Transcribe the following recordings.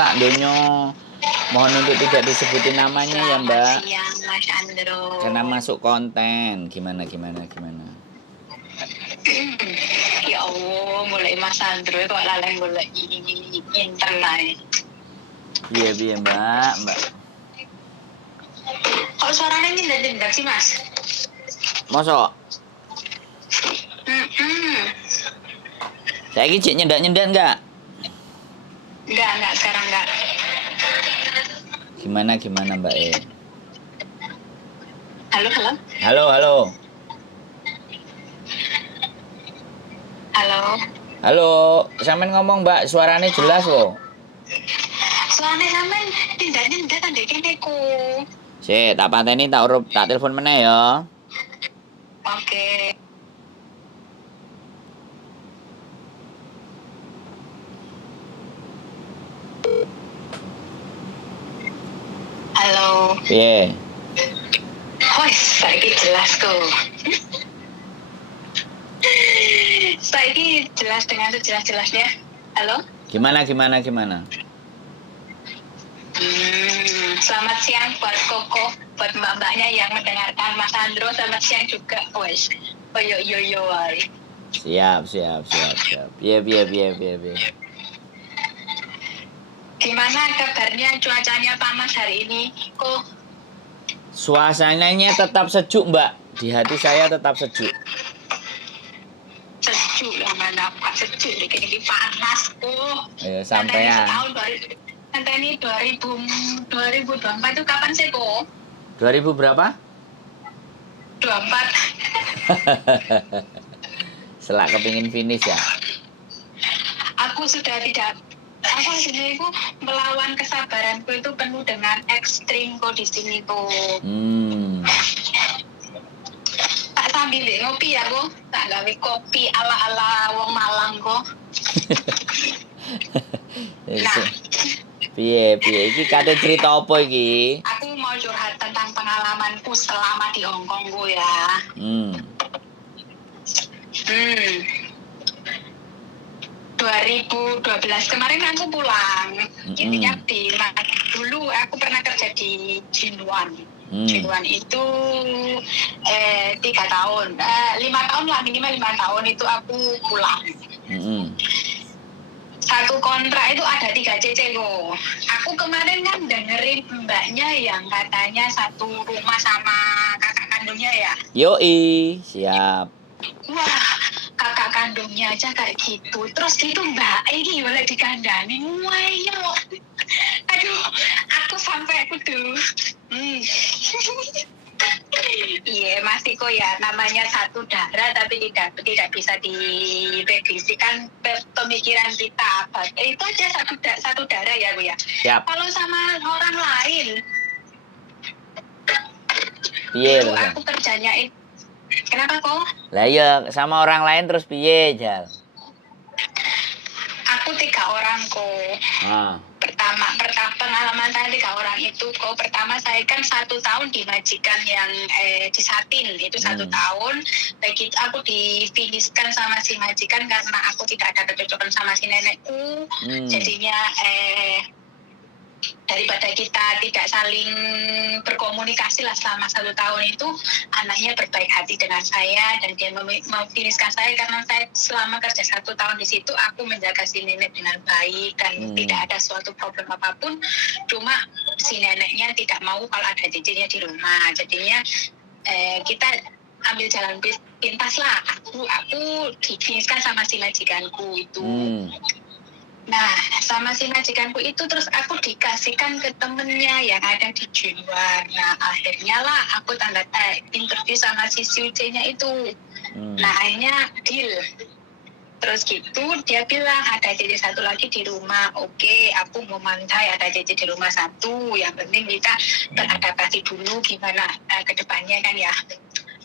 sak donya. Mohon untuk tidak disebutin namanya ya, Mbak. Selamat siang, Mas Andro. Karena masuk konten. Gimana? Ya Allah, mulai Mas Andro kok lalai mulai internet. Piye, Mbak. Kok suaranya nyendak-nyendak sih, Mas? Mosok? Saiki cek nyendak-nyendak enggak? Enggak, sekarang enggak. Gimana Mbak E? Halo. Halo. Halo, sampean ngomong Mbak, suaranya jelas kok. Suaranya sampean nyendak-nyendak kan dek kene ku. Sik, tak pateni tak telepon meneh ya. Oke. Halo. Piye? Wes, saiki jelas kok. Saiki jelas dengan sejelas-jelasnya. Halo? Gimana? Selamat siang buat Koko, buat mbak-mbaknya yang mendengarkan Mas Andro. Selamat siang juga, wes. Yo. Siap. Piye. Gimana kabarnya, cuacanya panas hari ini? Kok Suasananya tetap sejuk, Mbak. Di hati saya tetap sejuk. sejuk lah, mana Pak sejuk, ini panas kok. Sampean. Nanti ini 2024 itu kapan sih kok? 2000 berapa? 24. Selak kepingin finish ya. Aku sebenarnya itu melawan kesabaranku itu penuh dengan ekstrim kok di sini tuh. Tak sambil ngopi ya kok, tak gawe kopi ala wong Malang kok. Nah, piye iki kate cerita apa iki? Aku mau curhat tentang pengalamanku selama di Hong Kong ku ya. 2012 kemarin aku pulang. Intinya dulu aku pernah kerja di Jinwan. Jinwan itu 3 tahun, 5 tahun lah, minimal 5 tahun itu aku pulang. Satu kontrak itu ada 3 cc loh. Aku kemarin kan dengerin mbaknya yang katanya satu rumah sama kakak kandungnya ya. Yoi, siap. Wah, kakak kandungnya aja kayak gitu. Terus gitu mbak ini boleh dikandani. Wayo. Aduh, aku sampai tuh. Iya, masih kok ya, namanya satu darah tapi tidak bisa diprediksikan pemikiran kita. Itu aja satu darah ya Bu ya. Siap. Kalau sama orang lain, piye dulu aku kerjanya itu. Kenapa kok? Lah iya, sama orang lain terus piye, Jal? Aku 3 orang kok. Pertama pengalaman saya 3 orang itu kok. Pertama saya kan 1 tahun di majikan yang di Satin itu 1 tahun. Begitu aku difinishkan sama si majikan karena aku tidak ada kecocokan sama si nenekku. Jadinya daripada kita tidak saling berkomunikasi lah selama 1 tahun itu, anaknya berbaik hati dengan saya dan dia memfinishkan saya karena saya selama kerja 1 tahun di situ aku menjaga si nenek dengan baik dan tidak ada suatu problem apapun. Cuma si neneknya tidak mau kalau ada cicitnya di rumah, jadinya kita ambil jalan pintas lah. Aku difinishkan sama si majikanku itu. Nah, sama si majikanku itu terus aku dikasihkan ke temennya yang ada di Jinwan. Nah, akhirnya lah aku interview sama si CUC-nya itu. Nah, akhirnya deal. Terus gitu, dia bilang ada cici 1 lagi di rumah. Oke, aku mau mantai ada cici di rumah 1. Yang penting kita beradaptasi dulu gimana ke depannya kan ya.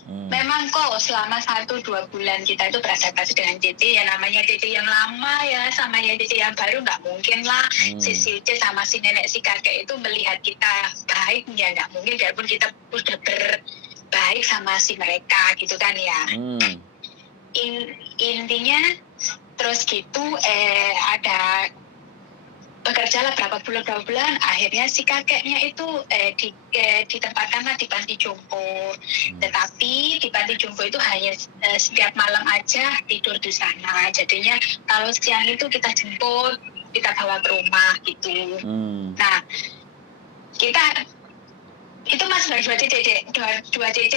Memang kok selama 1-2 bulan kita itu beradaptasi dengan Cici, ya namanya Cici yang lama ya sama ya Cici yang baru nggak mungkin lah. Si Cici sama si nenek si kakek itu melihat kita baik ya nggak mungkin, biarpun kita udah berbaik sama si mereka gitu kan ya. Intinya terus gitu ada bekerja lah berapa bulan, akhirnya si kakeknya itu ditempatkanlah di panti jompo. Tetapi di panti jompo itu hanya setiap malam aja tidur di sana. Jadinya kalau siang itu kita jemput, kita bawa ke rumah gitu. Nah, kita itu masih baru dua cc.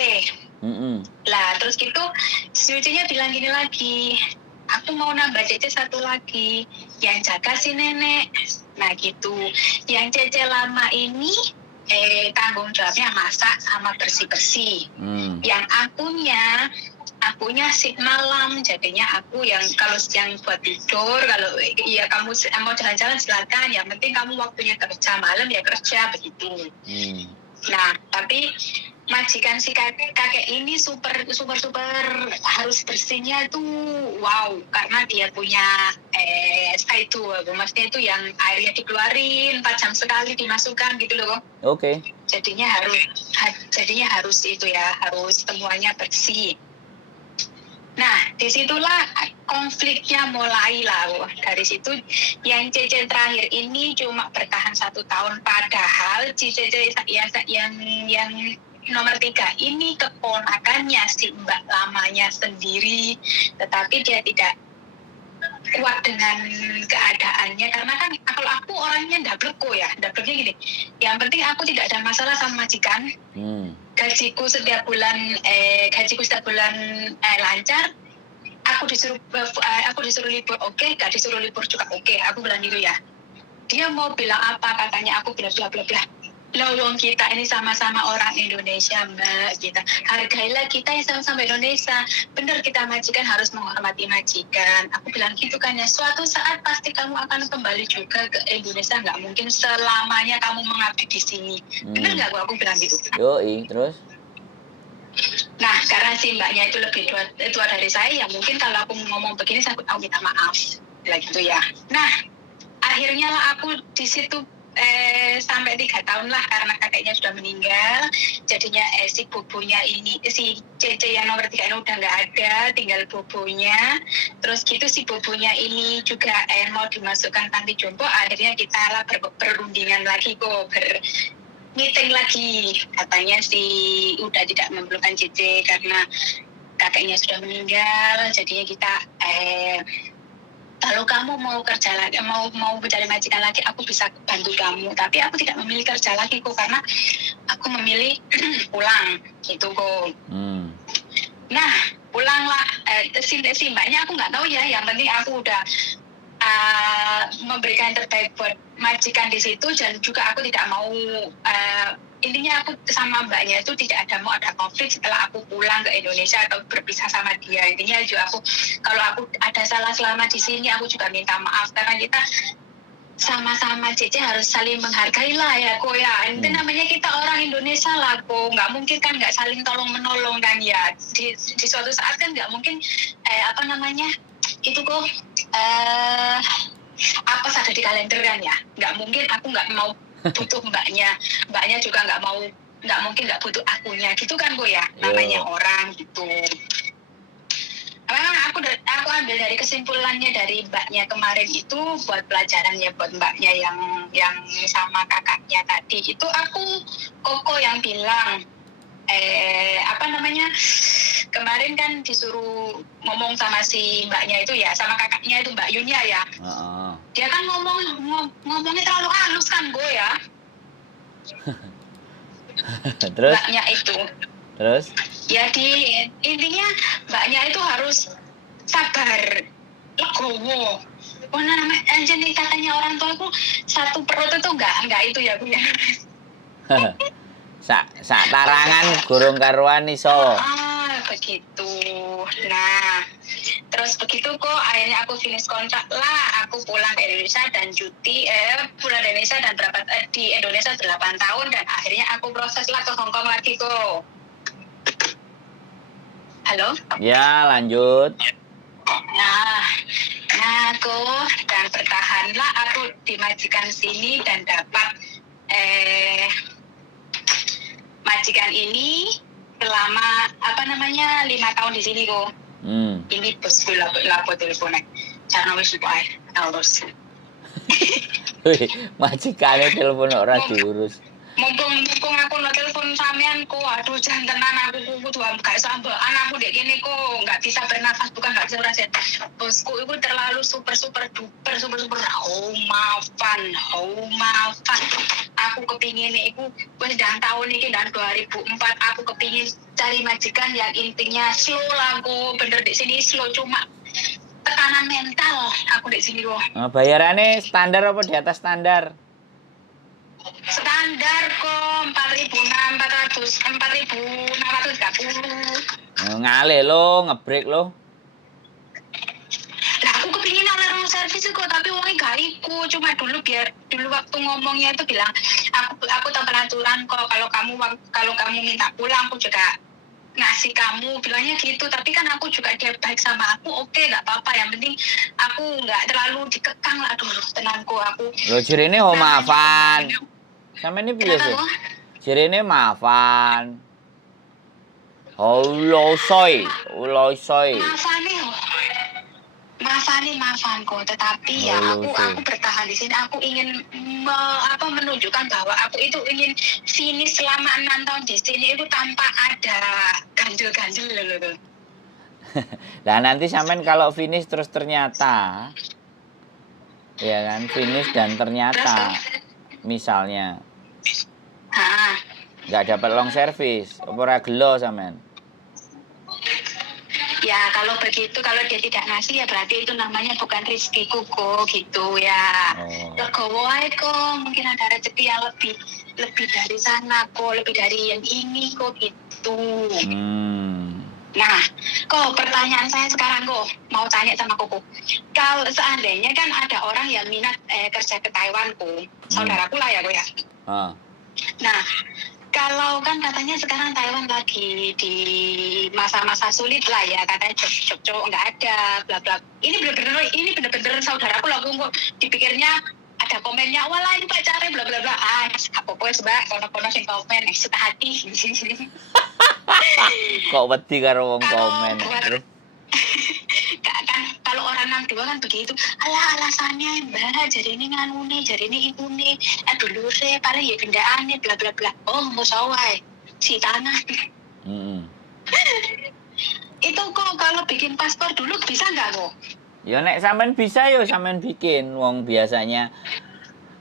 Lah terus gitu si Ucinya bilang gini lagi, aku mau nambah cece satu lagi yang jaga si nenek. Nah gitu, yang cece lama ini tanggung jawabnya masak sama bersih-bersih. Yang akunya shift malam, jadinya aku yang kalau siang buat tidur, kalau ya kamu mau jalan-jalan silakan, yang penting kamu waktunya kerja, malam ya kerja begitu. Nah tapi majikan si kakek ini super harus bersihnya tuh wow, karena dia punya itu maksudnya itu yang airnya dikeluarin 4 jam sekali dimasukkan gitu loh. Oke. Jadinya harus itu ya, harus semuanya bersih. Nah, disitulah konfliknya mulai lah. Dari situ yang Cece terakhir ini cuma bertahan 1 tahun, padahal Cece yang nomor 3 ini keponakannya si mbak lamanya sendiri, tetapi dia tidak kuat dengan keadaannya, karena kan kalau aku orangnya dableknya gini, yang penting aku tidak ada masalah sama majikan. Gajiku setiap bulan lancar, aku disuruh libur oke, gak disuruh libur juga oke, aku bilang gitu ya. Dia mau bilang apa, katanya aku bla bla bla bla. Lowong kita ini sama-sama orang Indonesia, Mbak, kita hargailah kita yang sama-sama Indonesia. Benar, kita majikan harus menghormati majikan. Aku bilang gitu kan ya, suatu saat pasti kamu akan kembali juga ke Indonesia, nggak mungkin selamanya kamu mengabdi di sini. Benar nggak aku bilang gitu? Yoi, terus? Nah, karena si mbaknya itu lebih tua dari saya, ya mungkin kalau aku ngomong begini saya aku minta maaf, bilang gitu ya. Nah, akhirnya lah aku di situ sampai 3 tahun lah, karena kakeknya sudah meninggal. Jadinya si bubunya ini, si Cece yang nomor 3 ini udah nggak ada, tinggal bubunya. Terus gitu si bubunya ini juga mau dimasukkan panti jompo. Akhirnya kita lah berundingan lagi kok, meeting lagi. Katanya si udah tidak memerlukan Cece karena kakeknya sudah meninggal. Jadinya kita kalau kamu mau kerja lagi, mau mencari majikan lagi, aku bisa bantu kamu. Tapi aku tidak memilih kerja lagi kok, karena aku memilih pulang gitu kok. Nah, pulanglah si mbaknya aku nggak tahu ya. Yang penting aku udah memberikan yang terbaik buat majikan di situ, dan juga aku tidak mau intinya aku sama mbaknya itu tidak ada mau ada konflik setelah aku pulang ke Indonesia atau berpisah sama dia. Intinya juga aku, kalau aku ada salah selama di sini, aku juga minta maaf, karena kita sama-sama Cece harus saling menghargai lah ya kok ya. Itu namanya kita orang Indonesia lah kok, nggak mungkin kan nggak saling tolong menolong kan ya. Di suatu saat kan nggak mungkin itu kok apa ada di kalender kan ya. Nggak mungkin aku nggak mau butuh mbaknya juga nggak mungkin nggak butuh akunya gitu kan Bu ya, namanya orang gitu. Aku ambil dari kesimpulannya dari mbaknya kemarin itu buat pelajaran ya, buat mbaknya yang sama kakaknya tadi itu, aku Koko yang bilang kemarin kan disuruh ngomong sama si mbaknya itu ya, sama kakaknya itu Mbak Yunya ya. Dia kan ngomongnya terlalu halus kan gue ya. Terus? Mbaknya itu. Terus? Ya intinya mbaknya itu harus sabar, legowo. Namanya anjir, katanya orang tua aku satu perut itu enggak itu ya Bu ya. Sak tarangan gurung karuan iso. Begitu. Nah, terus begitu kok akhirnya aku finish kontrak lah, aku pulang ke Indonesia dan pulang ke Indonesia dan di Indonesia 8 tahun, dan akhirnya aku proses lah ke Hong Kong lagi kok. Halo? Ya, lanjut. Nah kok, dan bertahanlah aku di majikan sini dan dapat majikan ini selama 5 tahun di sini kok. Ini bosku lapo teleponnya. Karena wis lupa terus. Wih, majikane telepon ora Mum- diurus. mumpung aku lo telepon sampean kok, aduh jantenan aku kudu gak sambean aku dek gini kok nggak bisa bernafas, bukan nggak bisa bernafas. Bosku itu terlalu super maafan. Aku kepingin itu wes dan tahun ini dan 2004 aku kepingin cari majikan yang intinya slow lah kok, bener di sini slow, cuma tekanan mental aku di sini kok. Bayarannya standar apa di atas standar? Standar kok 4.630. Ngalih lo, ngebreak lo. Lah aku kepingin alarm servis kok, tapi uangnya gak iku. Cuma dulu waktu ngomongnya itu bilang aku tahu peraturan kok, kalau kamu minta pulang aku juga ngasih kamu, bilangnya gitu. Tapi kan aku juga dia baik sama aku, oke nggak apa-apa, yang penting aku nggak terlalu dikekang lah dulu, tenangku aku. Lo jirine maafan. Sampe ini piye sih? Jirine maafan. Ulosoy. Maafan kok, tetapi ya aku bertahan di sini. Aku ingin menunjukkan bahwa aku itu ingin finish selama 6 tahun di sini itu tanpa ada ganjil-ganjil loh. Nah nanti sampean kalau finish terus ternyata, ya kan, finish dan ternyata misalnya nggak dapat long service, apa ora gelo sampean? Ya kalau begitu, kalau dia tidak ngasih ya berarti itu namanya bukan rezekiku kok, gitu ya. Legowo ae kok, mungkin ada rezeki yang lebih dari sana kok, lebih dari yang ini kok, gitu. Nah, kok pertanyaan saya sekarang kok mau tanya sama Koko. Kalau seandainya kan ada orang yang minat kerja ke Taiwan kok, saudaraku lah ya kok ya. Nah, kalau kan katanya sekarang Taiwan lagi di masa-masa sulit lah ya, katanya cocok nggak ada, bla bla. Ini bener-bener saudaraku lah kok, dipikirnya ada komennya, walah ini pacarnya bla bla bla. Apa sebab kono-kono sing komen suka hati. Kok wedi karo wong komen. Terus kan kalau orang nang dua kan begitu, alasannya mbak jadi ini nganune, jadi ini ibune, dulu saya paling ya pindahannya bla bla bla. Oh mau sawai si tanah. Itu kok kalau bikin paspor dulu bisa nggak kok? Ya nek sampean bisa yo sampean bikin. Wong biasanya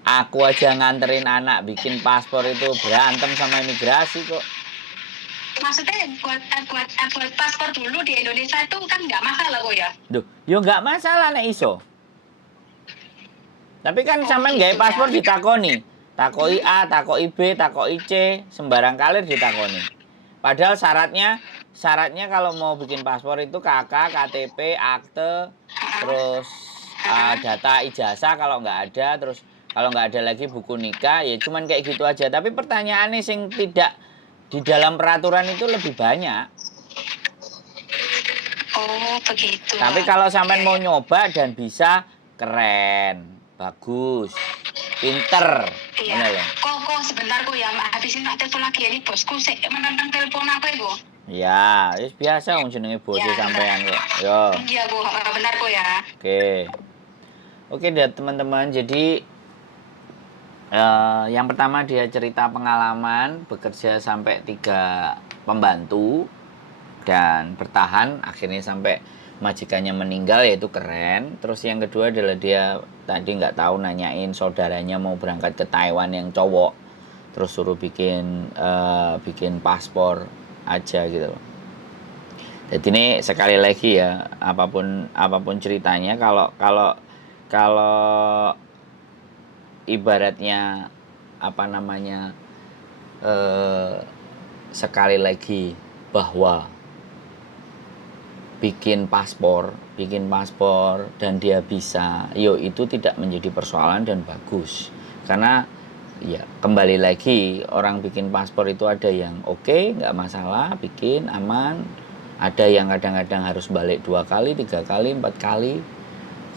aku aja nganterin anak bikin paspor itu berantem sama imigrasi kok. Maksudnya buat paspor dulu di Indonesia itu kan nggak masalah kok ya? Duh, yo nggak masalah nek iso. Tapi kan sampean gawe paspor ditakoni. Takoi A, takoi B, takoi C, sembarang kalir ditakoni. Padahal syaratnya kalau mau bikin paspor itu KK, KTP, akte, terus data ijazah kalau nggak ada, terus kalau nggak ada lagi buku nikah, ya cuman kayak gitu aja. Tapi pertanyaannya sing tidak di dalam peraturan itu lebih banyak. Oh begitu. Tapi kalau sampean mau nyoba dan bisa, keren, bagus, pinter. Iya. Kok sebentar kok ya, habis ini telepon lagi ya, ini bosku menentang telepon apa ya kok? Ya, biasa wong jenenge bosnya sampean kok. Yo. Iya Bu, benar kok ya. Oke deh teman-teman. Jadi yang pertama dia cerita pengalaman bekerja sampai 3 pembantu dan bertahan akhirnya sampai majikannya meninggal, yaitu keren. Terus yang kedua adalah dia tadi nggak tahu nanyain saudaranya mau berangkat ke Taiwan yang cowok, terus suruh bikin paspor aja gitu loh. Jadi ini sekali lagi ya, apapun ceritanya, kalau ibaratnya sekali lagi bahwa bikin paspor dan dia bisa, itu tidak menjadi persoalan dan bagus. Karena ya kembali lagi, orang bikin paspor itu ada yang oke, nggak masalah, bikin aman. Ada yang kadang-kadang harus balik 2 kali, 3 kali, 4 kali.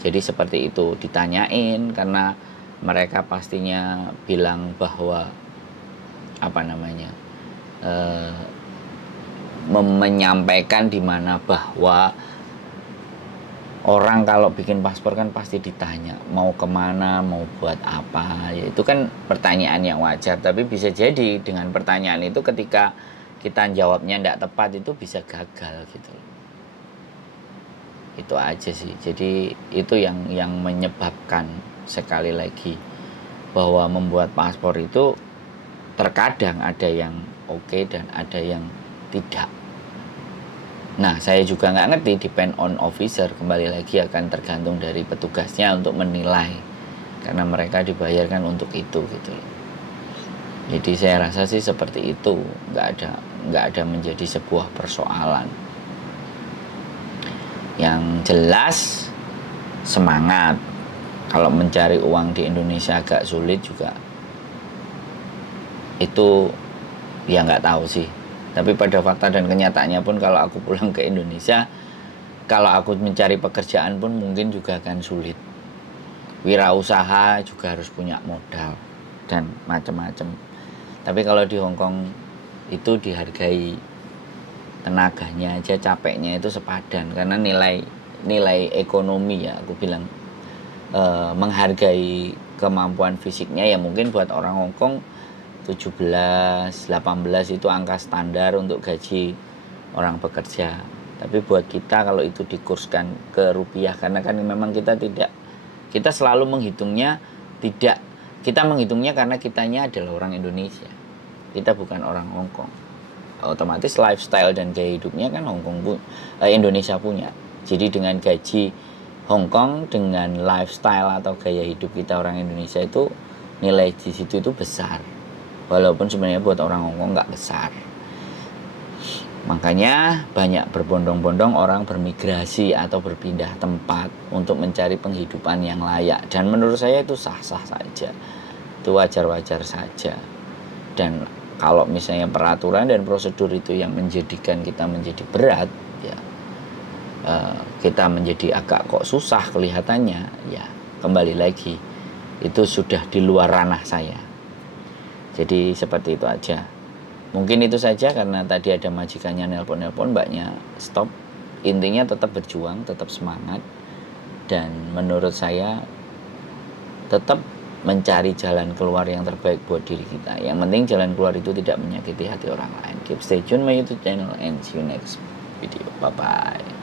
Jadi seperti itu, ditanyain karena mereka pastinya bilang bahwa menyampaikan di mana bahwa orang kalau bikin paspor kan pasti ditanya mau kemana, mau buat apa, ya itu kan pertanyaan yang wajar. Tapi bisa jadi dengan pertanyaan itu ketika kita jawabnya tidak tepat itu bisa gagal gitu. Itu aja sih. Jadi itu yang menyebabkan sekali lagi bahwa membuat paspor itu terkadang ada yang oke dan ada yang tidak. Nah, saya juga nggak ngerti, depend on officer, kembali lagi akan tergantung dari petugasnya untuk menilai, karena mereka dibayarkan untuk itu gitu. Jadi saya rasa sih seperti itu, nggak ada menjadi sebuah persoalan. Yang jelas semangat. Kalau mencari uang di Indonesia agak sulit juga, itu ya nggak tahu sih. Tapi pada fakta dan kenyataannya pun kalau aku pulang ke Indonesia, kalau aku mencari pekerjaan pun mungkin juga akan sulit. Wirausaha juga harus punya modal dan macam-macam. Tapi kalau di Hong Kong itu dihargai tenaganya aja, capeknya itu sepadan, karena nilai ekonomi ya aku bilang menghargai kemampuan fisiknya. Ya mungkin buat orang Hong Kong 17, 18 itu angka standar untuk gaji orang bekerja. Tapi buat kita kalau itu dikurskan ke rupiah, karena kan memang kita selalu menghitungnya kita menghitungnya karena kitanya adalah orang Indonesia. Kita bukan orang Hong Kong. Otomatis lifestyle dan gaya hidupnya kan Indonesia punya. Jadi dengan gaji Hong Kong dengan lifestyle atau gaya hidup kita orang Indonesia itu nilai di situ itu besar. Walaupun sebenarnya buat orang Hong Kong nggak besar. Makanya banyak berbondong-bondong orang bermigrasi atau berpindah tempat untuk mencari penghidupan yang layak. Dan menurut saya itu sah-sah saja. Itu wajar-wajar saja. Dan kalau misalnya peraturan dan prosedur itu yang menjadikan kita menjadi berat, ya kita menjadi agak kok susah kelihatannya, ya kembali lagi itu sudah di luar ranah saya. Jadi seperti itu aja. Mungkin itu saja karena tadi ada majikannya nelpon mbaknya stop. Intinya tetap berjuang, tetap semangat, dan menurut saya tetap mencari jalan keluar yang terbaik buat diri kita. Yang penting jalan keluar itu tidak menyakiti hati orang lain. Keep stay tune my YouTube channel and see you next video. Bye bye.